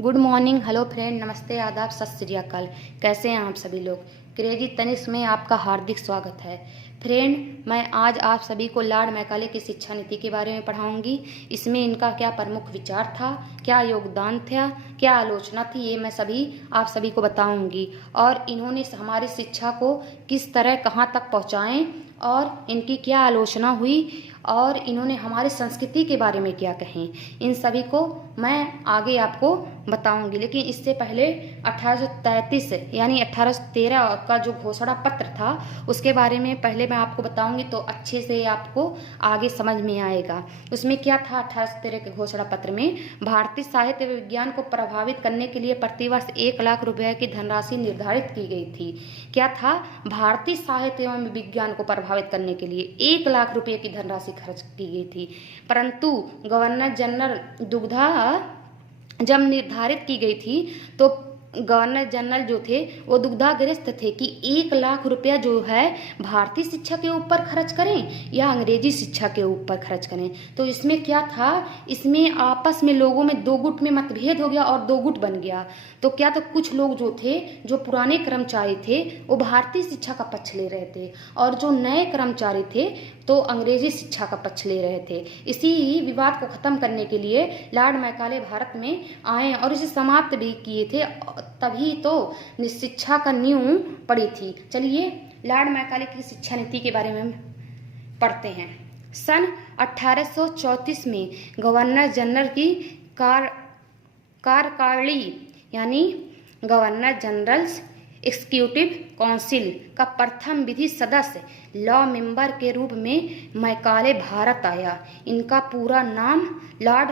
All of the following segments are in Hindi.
गुड मॉर्निंग, हेलो फ्रेंड, नमस्ते, आदाब, सत श्री अकाल। कैसे हैं आप सभी लोग। क्रेजी तनिष्क में आपका हार्दिक स्वागत है। फ्रेंड, मैं आज आप सभी को लॉर्ड मैकाले की शिक्षा नीति के बारे में पढ़ाऊंगी। इसमें इनका क्या प्रमुख विचार था, क्या योगदान था, क्या आलोचना थी, ये मैं आप सभी को बताऊंगी। और इन्होंने हमारी शिक्षा को किस तरह कहाँ तक पहुँचाएँ और इनकी क्या आलोचना हुई और इन्होंने हमारी संस्कृति के बारे में क्या कहें, इन सभी को मैं आगे आपको बताऊंगी। लेकिन इससे पहले 1833 यानी 1813 का जो घोषणा पत्र था उसके बारे में पहले मैं आपको बताऊंगी, तो अच्छे से आपको आगे समझ में आएगा। उसमें क्या था 1813 के घोषणा पत्र में, भारतीय साहित्य व विज्ञान को प्रभावित करने के लिए प्रतिवर्ष 1 लाख रुपए की धनराशि निर्धारित की गई थी। क्या था, भारतीय साहित्य एवं विज्ञान को प्रभावित करने के लिए 1 लाख रुपए की धनराशि खर्च की गई थी। परंतु गवर्नर जनरल दुग्धा जब निर्धारित की गई थी तो गवर्नर जनरल जो थे वो दुग्धाग्रस्त थे कि 1 लाख रुपया जो है भारतीय शिक्षा के ऊपर खर्च करें या अंग्रेजी शिक्षा के ऊपर खर्च करें। तो इसमें क्या था, इसमें आपस में लोगों में दो गुट में मतभेद हो गया और दो गुट बन गया। तो क्या, तो कुछ लोग जो थे, जो पुराने कर्मचारी थे, वो भारतीय शिक्षा का पक्ष ले रहे थे और जो नए कर्मचारी थे तो अंग्रेजी शिक्षा का पक्ष ले रहे थे। इसी विवाद को खत्म करने के लिए लॉर्ड मैकाले भारत में आए और इसे समाप्त भी किए थे, तभी तो शिक्षा का नींव पड़ी थी। चलिए लॉर्ड मैकाले की शिक्षा नीति के बारे में पढ़ते हैं। सन 1834 में गवर्नर जनरल की कार्यकारिणी यानी गवर्नर जनरल्स एग्जीक्यूटिव काउंसिल का प्रथम विधि सदस्य लॉ मेंबर के रूप में मैकाले भारत आया। इनका पूरा नाम लॉर्ड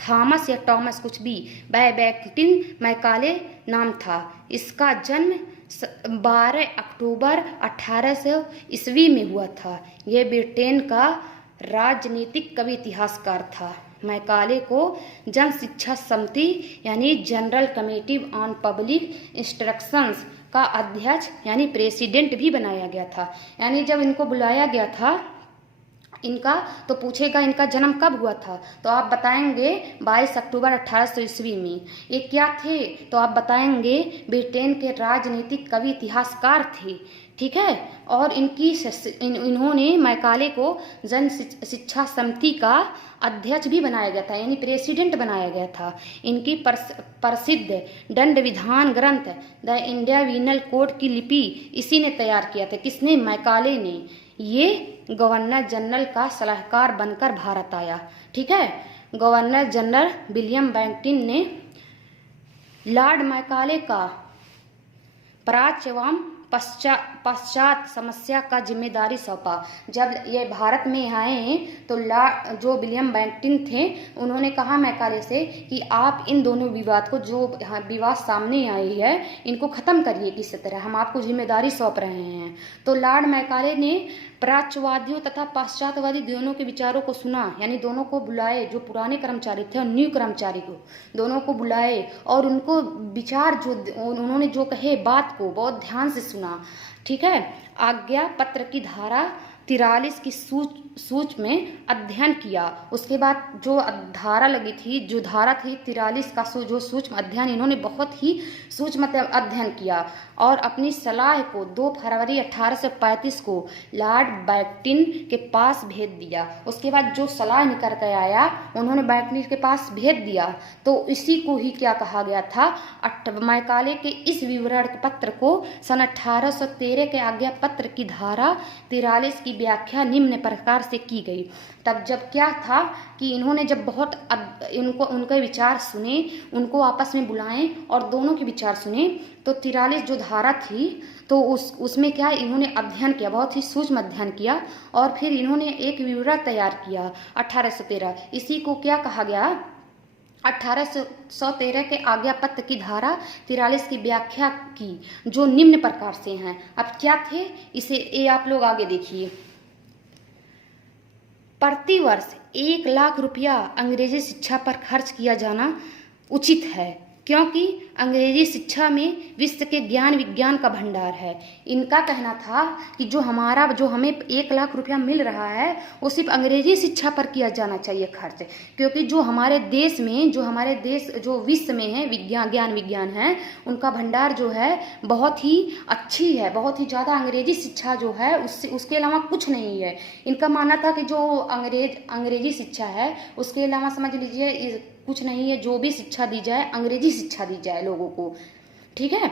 थॉमस या टॉमस कुछ भी बैबेक्टिन मैकाले नाम था। इसका जन्म 12 अक्टूबर 1800 ईस्वी में हुआ था। यह ब्रिटेन का राजनीतिक कवि इतिहासकार था। मैकाले को जन शिक्षा समिति यानी general committee on public instructions का अध्यक्ष यानी प्रेसिडेंट भी बनाया गया था। यानी जब इनको बुलाया गया था इनका, तो पूछेगा इनका जन्म कब हुआ था, तो आप बताएंगे 22 अक्टूबर 1800 ईस्वी में। ये क्या थे, तो आप बताएंगे ब्रिटेन के राजनीतिक कवि इतिहासकार थे। ठीक है, और इन्होंने मैकाले को जन शिक्षा समिति का अध्यक्ष भी बनाया गया था यानी प्रेसिडेंट बनाया गया था। इनकी प्रसिद्ध दंड विधान ग्रंथ द इंडिया विनल कोड की लिपि इसी ने तैयार किया था। किसने, मैकाले ने। ये गवर्नर जनरल का सलाहकार बनकर भारत आया। ठीक है, गवर्नर जनरल विलियम बेंटिक ने लॉर्ड मैकाले का प्राच्य एवं पश्चात समस्या का जिम्मेदारी सौंपा। जब ये भारत में आए तो जो विलियम बेंटिक थे उन्होंने कहा मैकाले से कि आप इन दोनों विवाद को, जो विवाद सामने आई है, इनको खत्म करिए किसी तरह, हम आपको जिम्मेदारी सौंप रहे हैं। तो लॉर्ड मैकाले ने प्राच्यवादियों तथा पाश्चात्यवादी दोनों के विचारों को सुना, यानी दोनों को बुलाए, जो पुराने कर्मचारी थे और न्यू कर्मचारी को, दोनों को बुलाए और उनको विचार जो उन्होंने जो कहे बात को बहुत ध्यान से सुना। ठीक है, आज्ञा पत्र की धारा 43 की सूच में अध्ययन किया। उसके बाद जो धारा लगी थी, जो धारा थी 43 का जो सूक्ष्म अध्ययन, इन्होंने बहुत ही सूक्ष्म अध्ययन किया और अपनी सलाह को 2 फरवरी 1835 को लॉर्ड बेंटिक के पास भेज दिया। उसके बाद जो सलाह निकल कर आया उन्होंने बेंटिक के पास भेज दिया। तो इसी को ही क्या कहा गया था, मैकाले के इस विवरण पत्र को सन 1813 के आज्ञा पत्र की धारा 43 की व्याख्या निम्न प्रकार से की गई। तब जब क्या था कि इन्होंने जब बहुत उनके विचार सुने, उनको आपस में बुलाएं और दोनों के विचार सुने, तो 43 जो धारा थी तो उसमें क्या इन्होंने अध्ययन किया, बहुत ही सूक्ष्म अध्ययन किया और फिर इन्होंने एक विवरण तैयार किया 1813। इसी को क्या कहा गया, 1813 के आज्ञा पत्र की धारा 43 की व्याख्या की, जो निम्न प्रकार से हैं। अब क्या थे, इसे ये आप लोग आगे देखिए। प्रतिवर्ष 1 लाख रुपया अंग्रेजी शिक्षा पर खर्च किया जाना उचित है। क्योंकि अंग्रेजी शिक्षा में विश्व के ज्ञान विज्ञान का भंडार है। इनका कहना था कि जो हमें 1 लाख रुपया मिल रहा है वो सिर्फ अंग्रेजी शिक्षा पर किया जाना चाहिए खर्च, क्योंकि जो हमारे देश जो विश्व में है ज्ञान विज्ञान है, उनका भंडार जो है बहुत ही अच्छी है, बहुत ही ज़्यादा अंग्रेजी शिक्षा जो है उसके अलावा कुछ नहीं है। इनका मानना था कि जो अंग्रेजी शिक्षा है उसके अलावा समझ लीजिए कुछ नहीं है, जो भी शिक्षा दी जाए अंग्रेजी शिक्षा दी जाए लोगों को, ठीक है।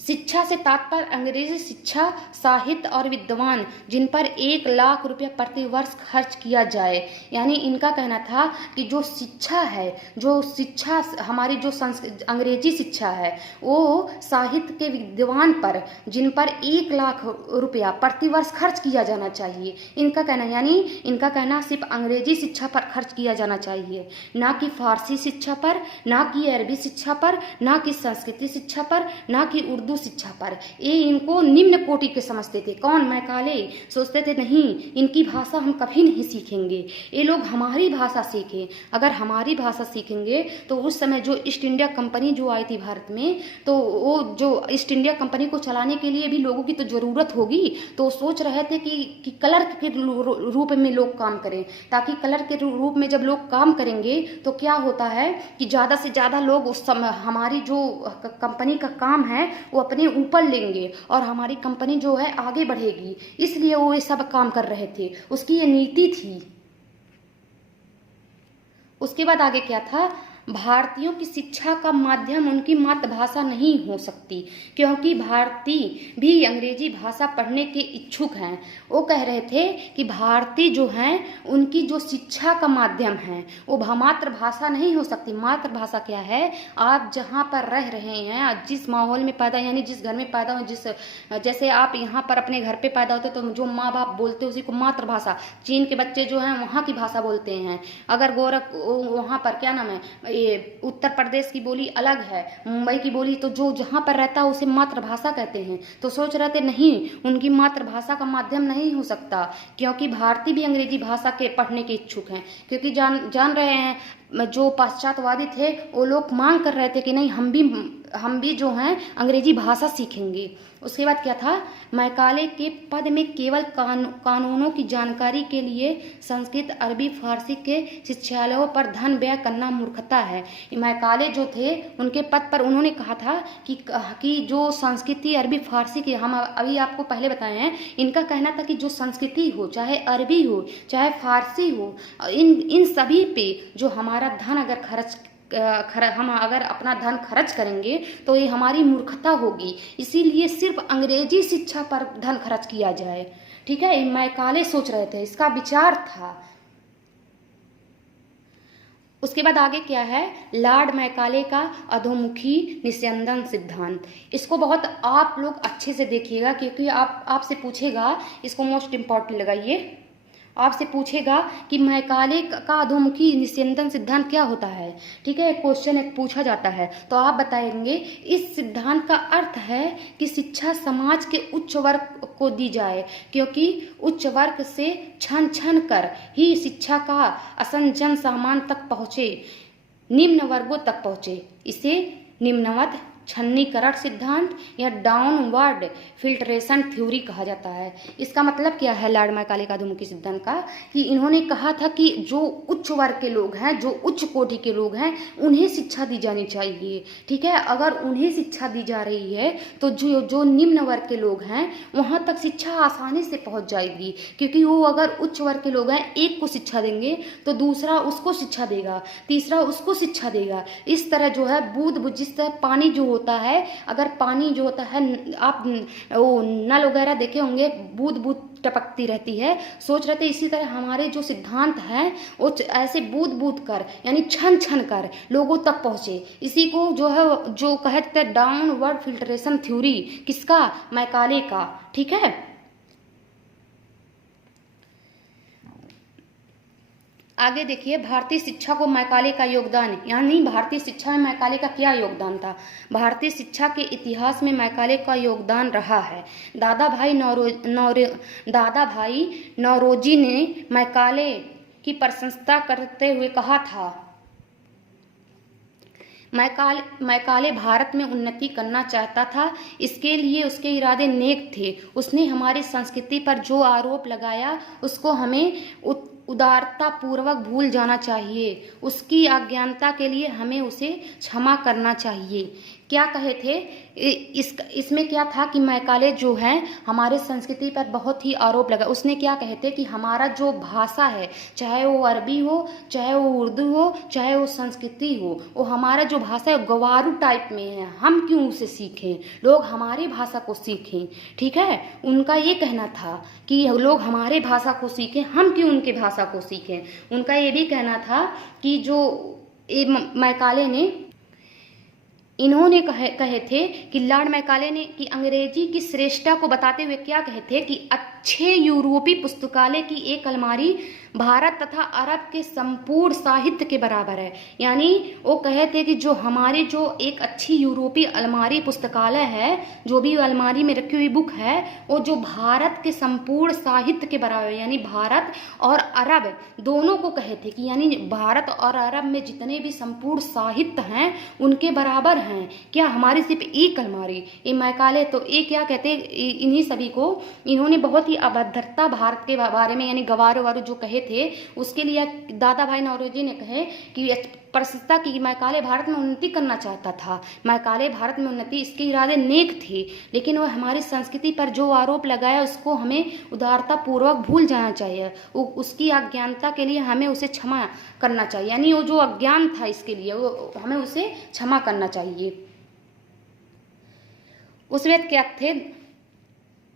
शिक्षा से तात्पर्य अंग्रेजी शिक्षा, साहित्य और विद्वान जिन पर 1 लाख रुपया प्रति वर्ष खर्च किया जाए। यानी इनका कहना था कि जो शिक्षा है, हमारी जो अंग्रेजी शिक्षा है वो साहित्य के विद्वान पर जिन पर 1 लाख रुपया प्रति वर्ष खर्च किया जाना चाहिए। इनका कहना सिर्फ अंग्रेजी शिक्षा पर खर्च किया जाना चाहिए, ना कि फारसी शिक्षा पर, ना कि अरबी शिक्षा पर, ना कि संस्कृति शिक्षा पर, ना कि उर्दू शिक्षा पर। ये इनको निम्न कोटि के समझते थे। कौन? मैकाले। सोचते थे नहीं, इनकी भाषा हम कभी नहीं सीखेंगे, ये लोग हमारी भाषा सीखें। अगर हमारी भाषा सीखेंगे तो उस समय जो ईस्ट इंडिया कंपनी जो आई थी भारत में, तो वो जो ईस्ट इंडिया कंपनी को चलाने के लिए भी लोगों की तो ज़रूरत होगी, तो सोच रहे थे कि क्लर्क के रूप में लोग काम करें, ताकि क्लर्क के रूप में जब लोग काम करेंगे तो क्या होता है कि ज़्यादा से ज़्यादा लोग उस समय हमारी जो कंपनी का काम है वो अपने ऊपर लेंगे और हमारी कंपनी जो है आगे बढ़ेगी। इसलिए वो ये सब काम कर रहे थे, उसकी ये नीति थी। उसके बाद आगे क्या था? भारतीयों की शिक्षा का माध्यम उनकी मातृभाषा नहीं हो सकती, क्योंकि भारतीय भी अंग्रेजी भाषा पढ़ने के इच्छुक हैं। वो कह रहे थे कि भारतीय जो हैं उनकी जो शिक्षा का माध्यम है वो मातृभाषा नहीं हो सकती। मातृभाषा क्या है? आप जहाँ पर रह रहे हैं, जिस माहौल में पैदा, यानी जिस घर में पैदा हो, जैसे आप यहाँ पर अपने घर पे पैदा होते तो जो माँ बाप बोलते उसी को मातृभाषा। चीन के बच्चे जो हैं वहाँ की भाषा बोलते हैं। अगर वहाँ पर क्या नाम है, ये उत्तर प्रदेश की बोली अलग है, मुंबई की बोली, तो जो जहाँ पर रहता है उसे मातृभाषा कहते हैं। तो सोच रहे थे नहीं, उनकी मातृभाषा का माध्यम नहीं हो सकता, क्योंकि भारतीय भी अंग्रेजी भाषा के पढ़ने के इच्छुक हैं। क्योंकि जान रहे हैं जो पाश्चात्यवादी थे वो लोग मांग कर रहे थे कि नहीं, हम भी जो हैं अंग्रेजी भाषा सीखेंगे। उसके बाद क्या था? मैकाले के पद में केवल कानूनों की जानकारी के लिए संस्कृत, अरबी, फारसी के शिक्षालयों पर धन व्यय करना मूर्खता है। मैकाले जो थे उनके पद पर उन्होंने कहा था कि जो संस्कृति, अरबी, फारसी के, हम अभी आपको पहले बताए हैं, इनका कहना था कि जो संस्कृति हो, चाहे अरबी हो, चाहे फारसी हो, इन सभी पे जो हमारा धन अगर हम अगर अपना धन खर्च करेंगे तो ये हमारी मूर्खता होगी। इसीलिए सिर्फ अंग्रेजी शिक्षा पर धन खर्च किया जाए। ठीक है, मैकाले सोच रहे थे, इसका विचार था। उसके बाद आगे क्या है? लॉर्ड मैकाले का अधोमुखी निस्यंदन सिद्धांत। इसको बहुत आप लोग अच्छे से देखिएगा, क्योंकि आपसे पूछेगा, इसको मोस्ट इम्पॉर्टेंट लगाइए, आपसे पूछेगा कि मैकाले का अधोमुखी निस्यंदन सिद्धांत क्या होता है। ठीक है, क्वेश्चन एक पूछा जाता है तो आप बताएंगे इस सिद्धांत का अर्थ है कि शिक्षा समाज के उच्च वर्ग को दी जाए, क्योंकि उच्च वर्ग से छन छन कर ही शिक्षा का असन जन सामान तक पहुँचे, निम्न वर्गों तक पहुँचे। इसे निम्नवत छन्नीकरण सिद्धांत या डाउनवर्ड फिल्ट्रेशन थ्योरी कहा जाता है। इसका मतलब क्या है लॉर्ड मैकाले का अधोमुखी सिद्धांत का? कि इन्होंने कहा था कि जो उच्च वर्ग के लोग हैं, जो उच्च कोटि के लोग हैं, उन्हें शिक्षा दी जानी चाहिए। ठीक है, अगर उन्हें शिक्षा दी जा रही है तो जो निम्न वर्ग के लोग हैं वहाँ तक शिक्षा आसानी से पहुँच जाएगी, क्योंकि वो अगर उच्च वर्ग के लोग हैं, एक को शिक्षा देंगे तो दूसरा उसको शिक्षा देगा, तीसरा उसको शिक्षा देगा। इस तरह जो है जिस तरह पानी जो होता है, अगर पानी जो होता है, आप वो नल वगैरह देखे होंगे, बूंद बूंद टपकती रहती है, सोच रहे थे इसी तरह हमारे जो सिद्धांत हैं वो ऐसे बूंद बूंद कर, यानी छन छन कर लोगों तक पहुँचे। इसी को जो है जो कहते हैं डाउनवर्ड फिल्ट्रेशन थ्योरी, किसका? मैकाले का। ठीक है, आगे देखिए भारतीय शिक्षा को मैकाले का योगदान, यानी भारतीय शिक्षा में मैकाले का क्या योगदान था। भारतीय शिक्षा के इतिहास में मैकाले का योगदान रहा है। दादा भाई नौरोजी ने मैकाले की प्रशंसा करते हुए कहा था मैकाले भारत में उन्नति करना चाहता था। इसके लिए उसके इरादे नेक थे। उसने हमारी संस्कृति पर जो आरोप लगाया उसको हमें उदारता पूर्वक भूल जाना चाहिए। उसकी अज्ञानता के लिए हमें उसे क्षमा करना चाहिए। क्या कहे थे इसमें क्या था कि मैकाले जो है हमारे संस्कृति पर बहुत ही आरोप लगा। उसने क्या कहे थे कि हमारा जो भाषा है, चाहे वो अरबी हो, चाहे वो उर्दू हो, चाहे वो संस्कृति हो, वो हमारा जो भाषा है गवारू टाइप में है। हम क्यों उसे सीखें, लोग हमारी भाषा को सीखें। ठीक है, उनका ये कहना था कि लोग हमारे भाषा को सीखें, हम क्यों उनके भाषा को सीखें। उनका ये भी कहना था कि जो मैकाले ने इन्होंने कहे थे कि लॉर्ड मैकाले ने कि अंग्रेजी की श्रेष्ठता को बताते हुए क्या कहे थे कि अच्छे यूरोपीय पुस्तकालय की एक अलमारी भारत तथा अरब के संपूर्ण साहित्य के बराबर है। यानी वो कहे थे कि जो हमारी जो एक अच्छी यूरोपीय अलमारी पुस्तकालय है, जो भी अलमारी में रखी हुई बुक है, वो जो भारत के संपूर्ण साहित्य के बराबर है। यानी भारत और अरब दोनों को कहे थे कि यानी भारत और अरब में जितने भी संपूर्ण साहित्य हैं उनके बराबर हैं। क्या हमारी सिर्फ एक अलमारी। ये मैकाले तो ये क्या कहते हैं, इन्हीं सभी को इन्होंने बहुत ही अभद्रता भारत के बारे में यानी गवारो वारो जो कहे थे, उसके लिए दादा भाई नौरोजी ने कहे कि प्रसिद्धता की मैकाले भारत में उन्नति करना चाहता था। मैकाले भारत में उन्नति, इसके इरादे नेक थे, लेकिन वह हमारी संस्कृति पर जो आरोप लगाया उसको हमें उदारता पूर्वक भूल जाना चाहिए। उसकी अज्ञानता के लिए हमें उसे क्षमा करना चाहिए। यानी वो जो अज्ञान था इसके लिए वो हमें उसे क्षमा करना चाहिए। उस वक्त क्या थे,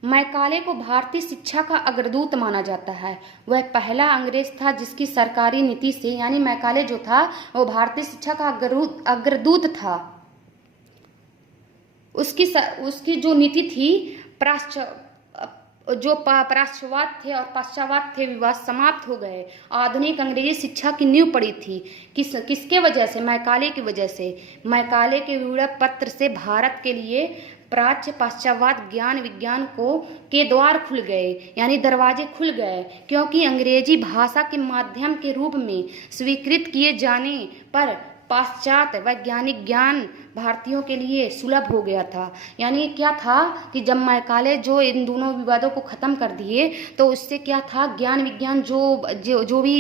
मैकाले को भारतीय शिक्षा का अग्रदूत माना जाता है। वह पहला अंग्रेज था जिसकी सरकारी नीति से, यानी मैकाले जो था वो भारतीय शिक्षा का अग्रदूत था। उसकी जो नीति थी, प्राच्यवाद थे और पाश्चात्य थे, विवाद समाप्त हो गए। आधुनिक अंग्रेजी शिक्षा की नींव पड़ी थी। किसके वजह से? मैकाले की वजह से। मैकाले के विवरण पत्र से भारत के लिए प्राच्य पाश्चात्य ज्ञान विज्ञान के द्वार खुल गए, यानी दरवाजे खुल गए, क्योंकि अंग्रेजी भाषा के माध्यम के रूप में स्वीकृत किए जाने पर पाश्चात्य वैज्ञानिक ज्ञान भारतीयों के लिए सुलभ हो गया था। यानी क्या था कि जब मैकाले जो इन दोनों विवादों को खत्म कर दिए तो उससे क्या था, ज्ञान विज्ञान जो भी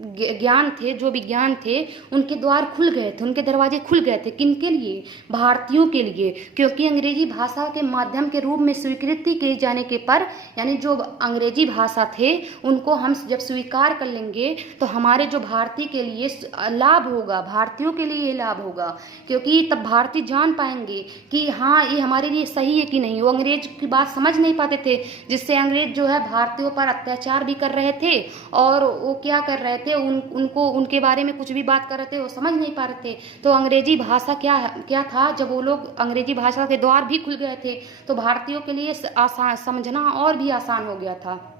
ज्ञान थे, जो विज्ञान थे, उनके द्वार खुल गए थे, उनके दरवाजे खुल गए थे। किनके लिए? भारतीयों के लिए। क्योंकि अंग्रेजी भाषा के माध्यम के रूप में स्वीकृति किए जाने के पर, यानी जो अंग्रेजी भाषा थे उनको हम जब स्वीकार कर लेंगे तो हमारे जो भारतीय के लिए लाभ होगा, भारतीयों के लिए ये लाभ होगा। क्योंकि तब भारतीय जान पाएंगे कि हाँ ये हमारे लिए सही है कि नहीं। वो अंग्रेज की बात समझ नहीं पाते थे, जिससे अंग्रेज जो है भारतीयों पर अत्याचार भी कर रहे थे और वो क्या कर रहे थे, उनको उनके बारे में कुछ भी बात कर रहे थे, वो समझ नहीं पा रहे थे। तो अंग्रेजी भाषा क्या था, जब वो लोग अंग्रेजी भाषा के द्वार भी खुल गए थे तो भारतीयों के लिए आसान समझना और भी आसान हो गया था।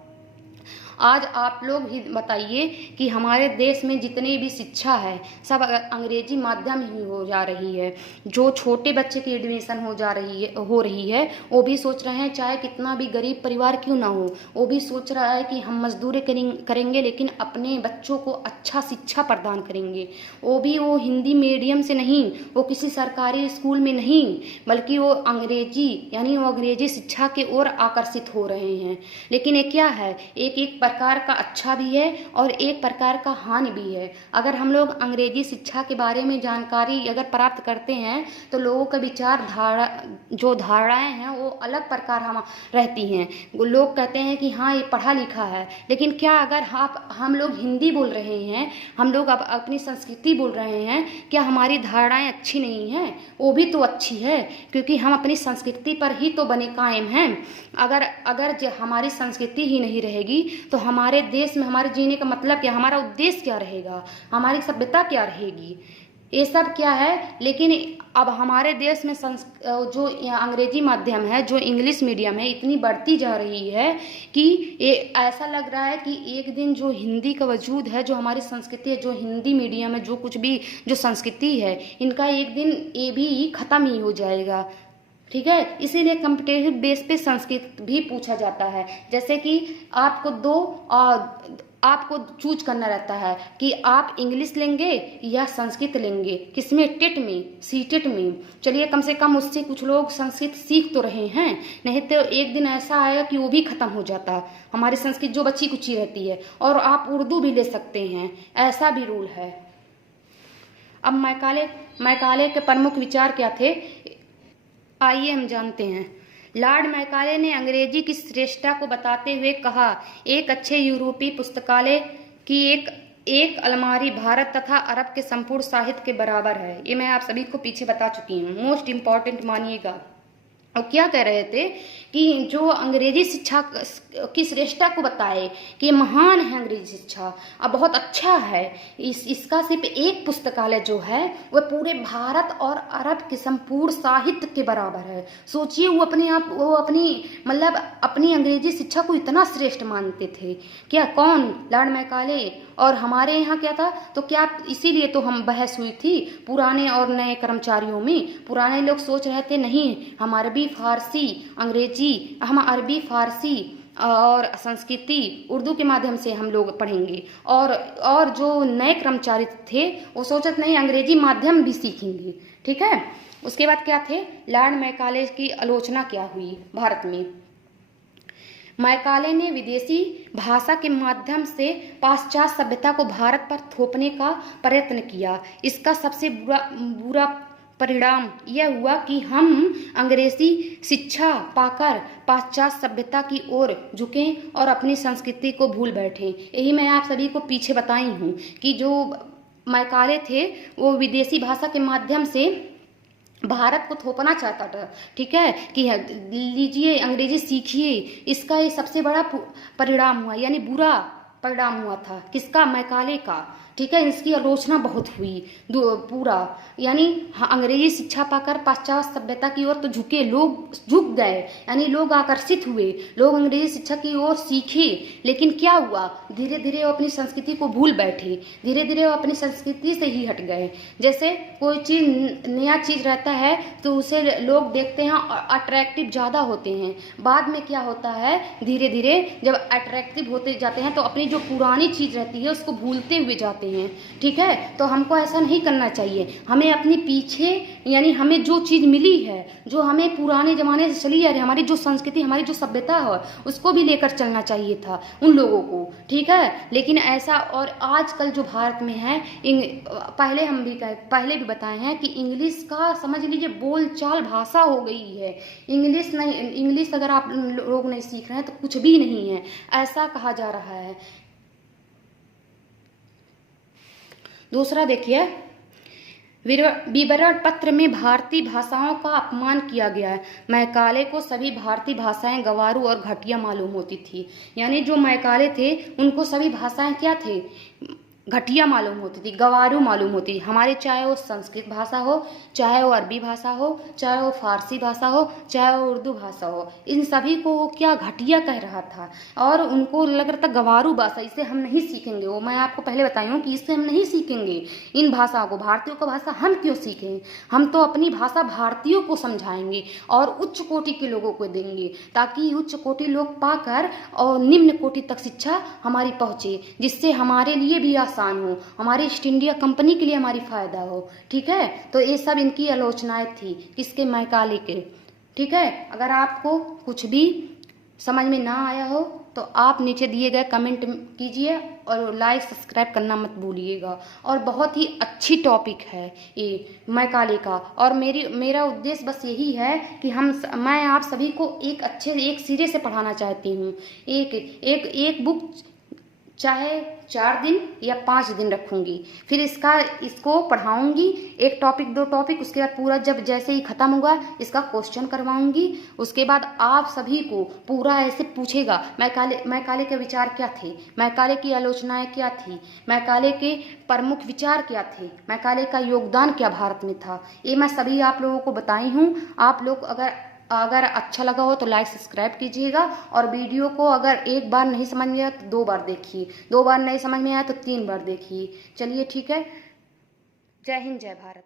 आज आप लोग ही बताइए कि हमारे देश में जितनी भी शिक्षा है सब अंग्रेजी माध्यम ही हो जा रही है। जो छोटे बच्चे की एडमिशन हो रही है वो भी सोच रहे हैं, चाहे कितना भी गरीब परिवार क्यों ना हो, वो भी सोच रहा है कि हम मजदूरी करेंगे लेकिन अपने बच्चों को अच्छा शिक्षा प्रदान करेंगे। वो हिंदी मीडियम से नहीं, वो किसी सरकारी स्कूल में नहीं, बल्कि वो अंग्रेजी यानी वो अंग्रेजी शिक्षा की ओर आकर्षित हो रहे हैं। लेकिन ये क्या है, एक प्रकार का अच्छा भी है और एक प्रकार का हानि भी है। अगर हम लोग अंग्रेजी शिक्षा के बारे में जानकारी अगर प्राप्त करते हैं तो लोगों का विचार धारणाएं हैं वो अलग प्रकार रहती हैं। लोग कहते हैं कि हाँ ये पढ़ा लिखा है, लेकिन क्या अगर हम लोग हिंदी बोल रहे हैं, हम लोग अपनी संस्कृति बोल रहे हैं, क्या हमारी धारणाएं अच्छी नहीं हैं? वो भी तो अच्छी है, क्योंकि हम अपनी संस्कृति पर ही तो बने कायम हैं। अगर हमारी संस्कृति ही नहीं रहेगी तो हमारे देश में हमारे जीने का मतलब क्या, हमारा उद्देश्य क्या रहेगा, हमारी सभ्यता क्या रहेगी? ये सब क्या है। लेकिन अब हमारे देश में जो अंग्रेजी माध्यम है, जो इंग्लिश मीडियम है, इतनी बढ़ती जा रही है कि ये ऐसा लग रहा है कि एक दिन जो हिंदी का वजूद है, जो हमारी संस्कृति है, जो हिंदी मीडियम है, जो कुछ भी जो संस्कृति है, इनका एक दिन ये भी खत्म ही हो जाएगा। ठीक है, इसीलिए कम्पिटेटिव बेस पे संस्कृत भी पूछा जाता है। जैसे कि आपको आपको चूज करना रहता है कि आप इंग्लिश लेंगे या संस्कृत लेंगे, किसमें, टेट में, सीटेट में। चलिए कम से कम उससे कुछ लोग संस्कृत सीख तो रहे हैं, नहीं तो एक दिन ऐसा आएगा कि वो भी खत्म हो जाता, हमारी संस्कृत जो बची कुची रहती है। और आप उर्दू भी ले सकते हैं, ऐसा भी रूल है। अब मैकाले के प्रमुख विचार क्या थे, आइए हम जानते हैं। लॉर्ड मैकाले ने अंग्रेजी की श्रेष्ठता को बताते हुए कहा, एक अच्छे यूरोपीय पुस्तकालय की एक अलमारी भारत तथा अरब के संपूर्ण साहित्य के बराबर है। ये मैं आप सभी को पीछे बता चुकी हूँ, मोस्ट इम्पॉर्टेंट मानिएगा। और क्या कह रहे थे कि जो अंग्रेजी शिक्षा की श्रेष्ठता को बताए कि महान है अंग्रेजी शिक्षा, अब बहुत अच्छा है, इसका सिर्फ एक पुस्तकालय जो है वह पूरे भारत और अरब के संपूर्ण साहित्य के बराबर है। सोचिए वो अपनी मतलब अपनी अंग्रेजी शिक्षा को इतना श्रेष्ठ मानते थे। क्या, कौन, लॉर्ड मैकाले। और हमारे यहाँ क्या था, तो क्या इसीलिए तो हम बहस हुई थी पुराने और नए कर्मचारियों में। पुराने लोग सोच रहे थे नहीं, हम अरबी फारसी अंग्रेजी, हम अरबी फारसी और संस्कृति उर्दू के माध्यम से हम लोग पढ़ेंगे। और जो नए कर्मचारी थे वो सोचते नहीं, अंग्रेजी माध्यम भी सीखेंगे। ठीक है। उसके बाद क्या थे, लॉर्ड मैकाले की आलोचना क्या हुई भारत में। मैकाले ने विदेशी भाषा के माध्यम से पाश्चात्य सभ्यता को भारत पर थोपने का प्रयत्न किया। इसका सबसे बुरा परिणाम यह हुआ कि हम अंग्रेजी शिक्षा पाकर पाश्चात्य सभ्यता की ओर झुकें और अपनी संस्कृति को भूल बैठे। यही मैं आप सभी को पीछे बताई हूँ कि जो मैकाले थे वो विदेशी भाषा के माध्यम से भारत को थोपना चाहता था। ठीक है, कि लीजिए अंग्रेजी सीखिए। इसका ये सबसे बड़ा परिणाम हुआ, यानी बुरा परिणाम हुआ था किसका, मैकाले का। ठीक है, इसकी आलोचना बहुत हुई पूरा, यानी अंग्रेजी शिक्षा पाकर पाश्चात्य सभ्यता की ओर तो झुके, लोग झुक गए, यानी लोग आकर्षित हुए, लोग अंग्रेजी शिक्षा की ओर सीखे। लेकिन क्या हुआ, धीरे धीरे वो अपनी संस्कृति को भूल बैठे, धीरे धीरे वो अपनी संस्कृति से ही हट गए। जैसे कोई चीज नया चीज रहता है तो उसे लोग देखते हैं और अट्रैक्टिव ज़्यादा होते हैं। बाद में क्या होता है, धीरे धीरे जब अट्रैक्टिव होते जाते हैं तो अपनी जो पुरानी चीज रहती है उसको भूलते हुए जाते हैं। ठीक है, तो हमको ऐसा नहीं करना चाहिए। हमें अपनी पीछे, यानी हमें जो चीज मिली है, जो हमें पुराने जमाने से चली आ रही, हमारी जो संस्कृति, हमारी जो सभ्यता है, उसको भी लेकर चलना चाहिए था उन लोगों को। ठीक है, लेकिन ऐसा, और आजकल जो भारत में है, पहले भी बताए हैं कि इंग्लिश का समझ लीजिए बोलचाल भाषा हो गई है। इंग्लिश अगर आप लोग नहीं सीख रहे हैं तो कुछ भी नहीं है, ऐसा कहा जा रहा है। दूसरा देखिए, विवरण पत्र में भारतीय भाषाओं का अपमान किया गया है। मैकाले को सभी भारतीय भाषाएं गंवारू और घटिया मालूम होती थी। यानी जो मैकाले थे उनको सभी भाषाएं क्या थे, घटिया मालूम होती थी, गंवारू मालूम होती। हमारे चाहे वो संस्कृत भाषा हो, चाहे वो अरबी भाषा हो, चाहे वो फारसी भाषा हो, चाहे वो उर्दू भाषा हो, इन सभी को वो क्या घटिया कह रहा था। और उनको लग रहा था गंवारू भाषा, इसे हम नहीं सीखेंगे। वो मैं आपको पहले बताई हूँ कि इससे हम नहीं सीखेंगे इन भाषाओं को, भारतीयों का भाषा हम क्यों सीखें, हम तो अपनी भाषा भारतीयों को समझाएंगे और उच्च कोटि के लोगों को देंगे, ताकि उच्च कोटि लोग पाकर और निम्न कोटि तक शिक्षा हमारी पहुँचे, जिससे हमारे लिए भी आसान हो, हमारी ईस्ट इंडिया कंपनी के लिए हमारी फायदा हो। ठीक है, तो ये सब इनकी आलोचनाएं थी, किसके, मैकाले के। ठीक है, अगर आपको कुछ भी समझ में ना आया हो तो आप नीचे दिए गए कमेंट कीजिए और लाइक सब्सक्राइब करना मत भूलिएगा। और बहुत ही अच्छी टॉपिक है ये मैकाले का, और मेरा उद्देश्य बस यही है कि मैं आप सभी को एक सिरे से पढ़ाना चाहती हूँ। एक बुक चाहे 4 दिन या 5 दिन रखूंगी, फिर इसको पढ़ाऊंगी, एक टॉपिक 2 टॉपिक, उसके बाद पूरा जब जैसे ही खत्म होगा इसका क्वेश्चन करवाऊंगी। उसके बाद आप सभी को पूरा ऐसे पूछेगा मैकाले के विचार क्या थे, मैकाले की आलोचनाएं क्या थी, मैकाले के प्रमुख विचार क्या थे, मैकाले का योगदान क्या भारत में था। ये मैं सभी आप लोगों को बताई हूँ। आप लोग अगर अच्छा लगा हो तो लाइक सब्सक्राइब कीजिएगा, और वीडियो को अगर एक बार नहीं समझ में आया तो 2 बार देखिए, 2 बार नहीं समझ में आया तो 3 बार देखिए। चलिए ठीक है, जय हिंद, जय भारत।